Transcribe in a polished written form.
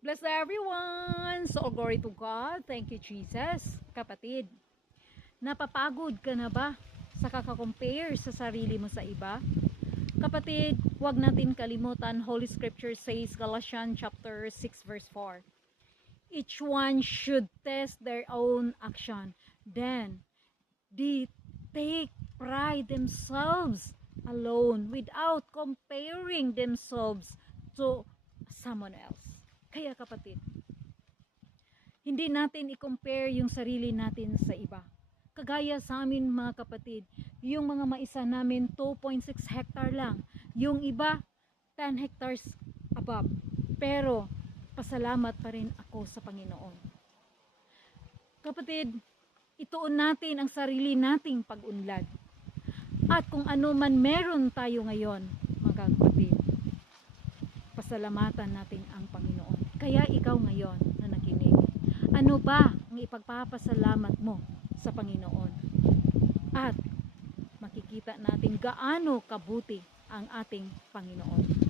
Bless everyone! So, all glory to God. Thank you, Jesus. Kapatid, napapagod ka na ba sa kakakompare sa sarili mo sa iba? Kapatid, huwag natin kalimutan, Holy Scripture says, Galatians chapter 6 verse 4. Each one should test their own action. Then, they take pride themselves alone without comparing themselves to someone else. Kaya kapatid, hindi natin i-compare yung sarili natin sa iba. Kagaya sa amin mga kapatid, yung mga maisa namin 2.6 hectare lang. Yung iba 10 hectares above. Pero pasalamat pa rin ako sa Panginoon. Kapatid, ituon natin ang sarili nating pag-unlad. At kung ano man meron tayo ngayon, mga kapatid, pasalamatan natin ang Panginoon. Kaya ikaw ngayon na nakinig, ano ba ang ipagpapasalamat mo sa Panginoon? At makikita natin gaano kabuti ang ating Panginoon.